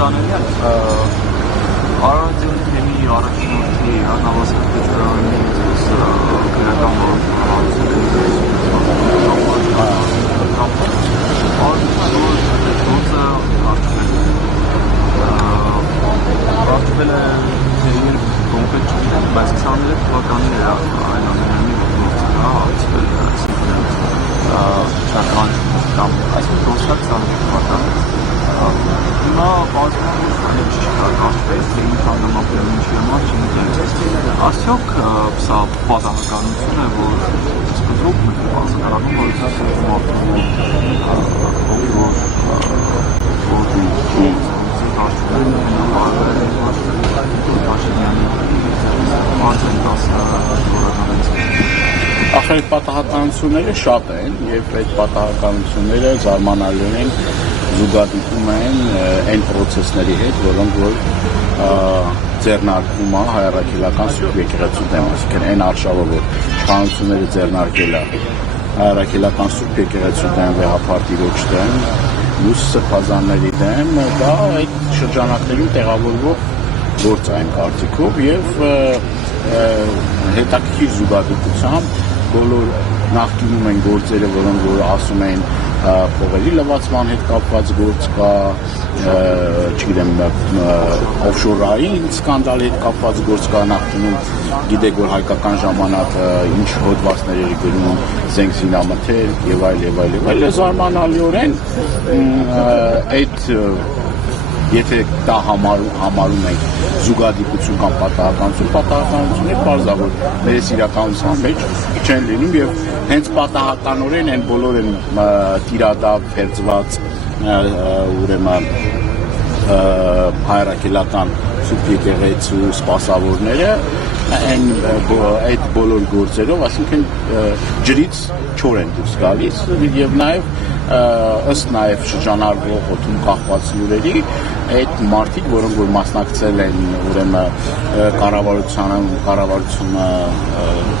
Դանելյան, Արարատյան թեմի առաջնորդի նավասկրտիչարանի գրական Արդվել է երբ կոնկրետ չունեն, բայց 23 թվականներ այն ամենամի հացվել շարքան կամ այսպես դոսակ 23 թվական հիմա բազմանում կարծպես թե ինչ աննամապել ինչի համար արդյոք սա պատահականություն է, որ սկզբում բացակարանում որ Ախր պատահականությունները շատ են եւ այդ պատահականությունները զարմանալիորեն զուգադիպում են այն process-ների հետ, որոնք որ ձեռնարկվում է հայրաքելական սուրբ եկեղեցու դեմ, այսինքն այն արշավը, որ իշխանությունները ձեռնարկել է հայրաքելական սուրբ եկեղեցու դեմ վեհապարտի ոչ դեմ, մյուս սրբազանների դեմ, դա այդ շրջանակներում տեղավորվող գործ է այն կարծիքով եւ հետաքրքիր զուգադիպությամբ բոլոր նախկինում են գործերը, որոնք որ ասում են փողերի լվացման հետ կապված գործ կա, չգիտեմ, օֆշորային սկանդալի հետ կապված գործ կա նախկինում, գիտեք որ հայկական ժամանակը ինչ հոդվածներ էր գրում, զենք զինամթեր եւ այլ, զարմանալիորեն այդ եթե դա համարում ենք զուգադիպություն կամ պատահականություն է պարզավոր մեր իրականության մեջ չեն լինում եւ հենց պատահականորեն են բոլոր են տիրադավ վերծված ուրեմն հայրաքելական սուրբ եկեղեցու սպասավորները այդ բոլոր գործերով, այսինքն ջրից չոր են դուրս գալիս եւ նաեւ ըստ նաեւ շրջանառվող օդում կախված լուրերի այդ մարդիկ, որոնք որ մասնակցել են ուրեմն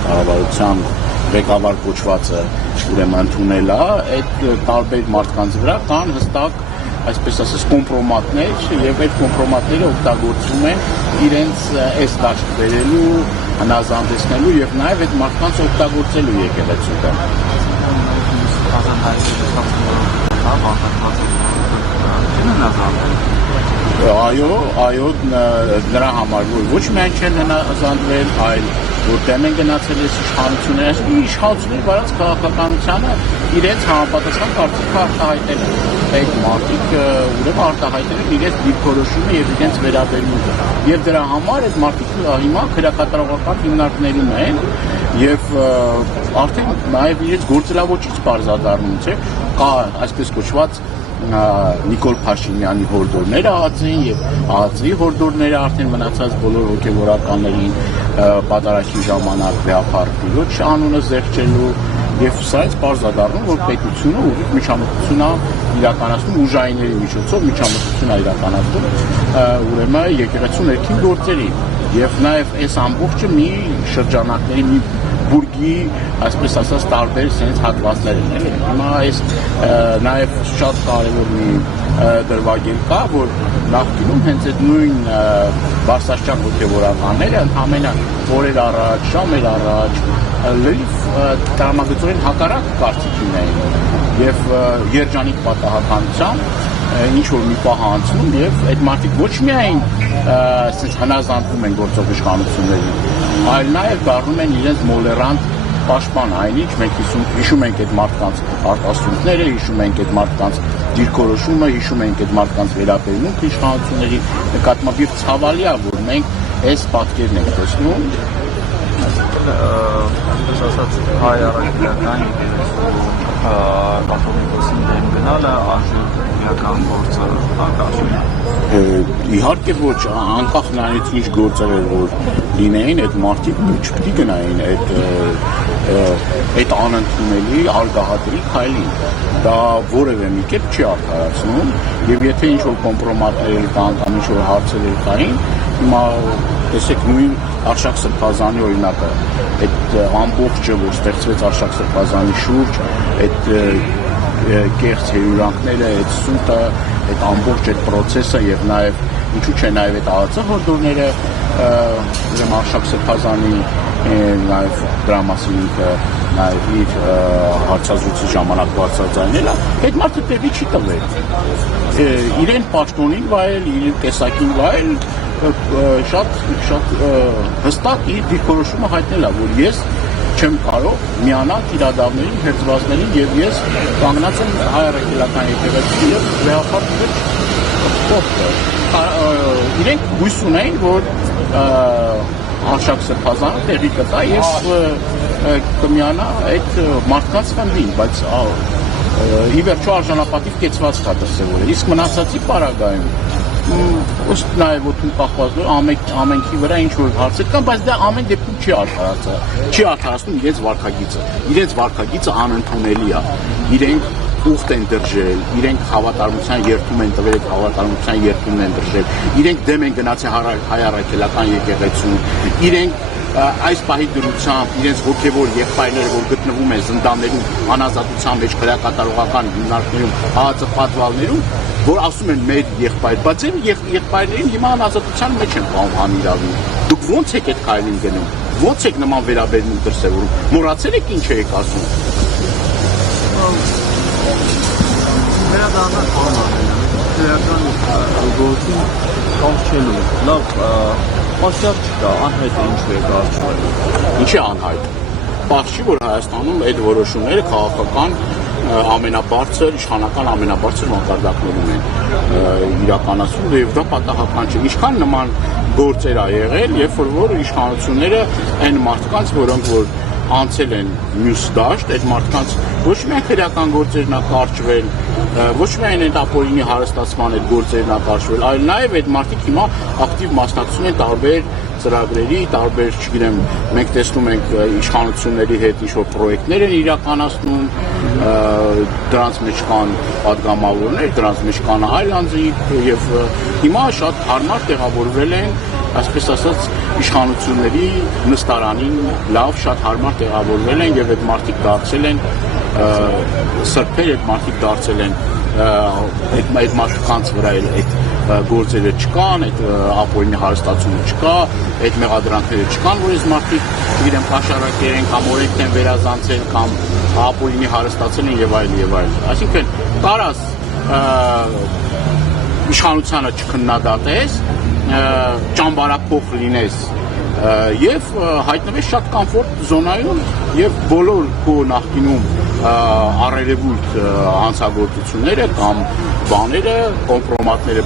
կառավարության ղեկավար կոչվածը ուրեմն ընդունել է, այդ տարբեր մարդկանց վրա կան հստակ այսպես ասած կոմպրոմատներ եւ այդ կոմպրոմատները օգտագործում են իրենց այս դաշտ բերելու, հնազանդեցնելու եւ նաեւ այդ մարդկանց օգտագործելու եկեղեցու դեմ։ Այո, նրա համար ոչ միայն չեն հնազանդվել, այլ որ դեմ են գնացել այս իշխանությունները վարած քաղաքականությանը իրենց համապատասխան կարծիքը արտահայտել են։ Այդ մարդիկ ուրեմն արտահայտել են իրենց դիրքորոշումը եւ իրենց վերաբերմունքը։ Եվ դրա համար այդ մարդիկ հիմա քրեակատարողական հիմնարկներում են եւ արդեն նաեւ իրենց գործելավոճից բարձրադառնում չէ, կա այսպես կոչված Նիկոլ Փաշինյանի հորդորները ԱԱԾ-ին եւ ԱԱԾ-ի հորդորները արդեն մնացած բոլոր հոգեվորականներին պատարագի ժամանակ վեհապարտի ոչ անունը զեղչելու եւ սա է բարձրադառնում, որ պետությունը ուղիղ միջամտություն է իրականացնում ուժայինների միջոցով միջամտություն է իրականացնում ուրեմն եկեղեցու ներքին գործերի եւ նաեւ այս ամբողջը մի շրջանակների մի բուրգի, այսպես ասած, տարբեր sense հատվածներ են, էլի։ Հիմա այս նաև շատ կարևոր մի դրվագել կա, որ նախկինում հենց այդ նույն բարձրաստիճան հոգևորականները ընդամենը օրեր առաջ, ժամեր առաջ լրիվ տրամագծորեն հակառակ կարծիք ունեին եւ երջանիկ պատահականությամբ ինչ որ մի պահ անցնում եւ այդ մարդիկ ոչ միայն այսպես հնազանդվում են գործող իշխանություններին, այլ նաեւ դառնում են իրենց մոլերանտ պաշտպան այնինչ մենք հիշում ենք այդ մարդկանց արտասուքները, հիշում ենք այդ մարդկանց դիրքորոշումը, հիշում ենք այդ մարդկանց վերաբերմունքը իշխանությունների նկատմամբ եւ ցավալի է որ մենք այս պատկերն ենք տեսնում այսպես ասած հայ առաքելական կաթողիկոսին դեմ գնալը արժեք իրական գործը անկախ իհարկե ոչ անկախ նրանից ինչ գործեր որ լինեին այդ մարդիկ չպետք է գնային այդ անընդունելի արգահատերի քայլին դա որևէ մի կերպ չի արդարացնում եւ եթե ինչ որ կոմպրոմատներ կան կամ ինչ որ հարցեր կային հիմա տեսեք նույն Արշակ Սրբազանի օրինակը այդ ամբողջը որ ստեղծվեց Արշակ Սրբազանի շուրջ այդ կեղծ հերյուրանքները այդ սուտը այդ ամբողջ այդ process-ը եւ նաեւ ինչու՞ չէ նաեւ այդ ԱԱՑ հորդորները ուրեմն Արշակ Սրբազանի նաեւ դրա մասին նաեւ իր հարցազրույցի ժամանակ բարձրաձայնել է, այդ մարդը տեղի չի տվել։ Իրեն պաշտոնին վայել, իր տեսակին վայել շատ հստակ իր դիրքորոշումը հայտնել է, որ ես չեմ կարող միանալ իրադարձներին, հերձվածներին եւ ես կանգնած եմ հայ առաքելական եկեղեցու եւ վեհապարտ իրենք հույս ունեն, որ Արշակ Սրբազանը տեղի կտա եւ կմիանա այդ մարդկանց խմբին, բայց ի վերջո արժանապատիվ կեցված կա դրսևորել։ Իսկ մնացածի պարագայում ըստ նաև ոթում կախվածներ ամենքի վրա ինչ որ հարցեր կան, բայց դա ամեն դեպքում չի արդարացնում իրենց վարքագիծը։ Իրենց վարքագիծը անընդունելի է։ Իրենք ուխտ են դրժել, իրենք հավատարմության երդում են տվել, այդ հավատարմության երդումն են դրժել, իրենք դեմ են գնացել հայ առաքելական եկեղեցուն, իրենք այս պահի դրությամբ իրենց հոգևոր եղբայրները, որ գտնվում են զնդաններում, անազատության մեջ, քրեակատարողական հիմնարկներում, ԱԱԾ պատվալներում, որ ասում են մեր եղբայր, բայց այն եղբայրներին հիմա անազատության մեջ են պահում անիրավի։ Դուք ո՞նց եք այդ քայլին գնում, ո՞նց եք նման վերաբերմունք դրսևորում, մոռացել եք ինչ եք ասում։ Վերադառնալ քրեական գործին կանչելու լավ պատճառ չկա, անհայտ է ինչ է կարծում։ Ինչի անհայտ։ Պարզ չի, որ Հայաստանում այդ որոշումները քաղաքական ամենաբարձր, իշխանական ամենաբարձր մակարդակներում են իրականացվում եւ դա պատահական չէ։ Ինչքան նման գործեր ա եղել, երբ որ իշխանությունները այն մարդկանց, որոնք որ անցել են մյուս դաշտ, այդ մարդկանց ոչ միայն քրեական գործերն ա կարճվել, ոչ միայն այդ ապօրինի հարստացման այդ գործերն ա կարճվել, այլ նաև այդ մարդիկ հիմա ակտիվ մասնակցում են տարբեր ծրագրերի, տարբեր, չգիտեմ, մենք տեսնում ենք իշխանությունների հետ ինչ-որ պրոյեկտներ են իրականացնում, դրանց մեջ կան պատգամավորներ, դրանց մեջ կան այլ անձիկ եւ հիմա շատ հարմար տեղավորվել են, այսպես ասած, իշխանությունների նստարանին լավ, շատ հարմար տեղավորվել են եւ այդ մարդիկ դարձել են սրբեր, այդ մարդիկ դարձել են այդ մարդկանց վրա այդ գործերը չկան, այդ ապօրինի հարստացումը չկա, այդ մեղադրանքները չկան, որ այս մարդիկ իրեն պաշարակեր են կամ օրենքն են վերազանցել կամ ապօրինի հարստացել են եւ այլն։ Այսինքն կարաս իշխանությանը չքննադատես, ճամբարափոխ լինես եւ հայտնվես շատ կոմֆորտ զոնայում եւ բոլոր քո նախկինում առերևույթ հանցագործությունները կամ բաները, կոմպրոմատները,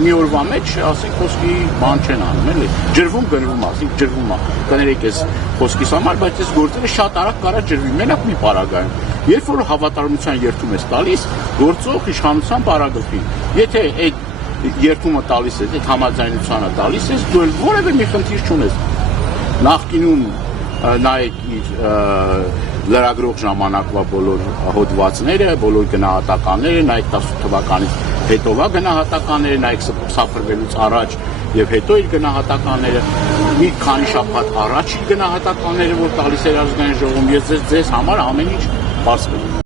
մի օրվա մեջ, ասենք, խոսքի բան չեն անում, էլի։ Ջրվում գնվում, ասենք, ջրվում է։ Կներեք այս խոսքիս համար, բայց այս գործերը շատ արագ կարա ջրվի, մենակ մի պարագայում։ Երբ որ հավատարմության երդում ես տալիս, գործող իշխանության պարագլխին։ Եթե այդ երդումը տալիս ես, այդ համաձայնությանը տալիս ես, դու որևէ մի խնդիր չունես։ Նախկինում նայեք իր լրագրող ժամանակվա բոլոր հոդվածները, բոլոր գնահատականները, նայեք 18 թվականից հետովա գնահատականները, նայեք սփռվելուց առաջ եւ հետո իր գնահատականները, մի քանի շաբաթ առաջ իր գնահատականները, որ տալիս էր ազգային ժողովում, ես ձեզ համար ամեն ինչ բարձր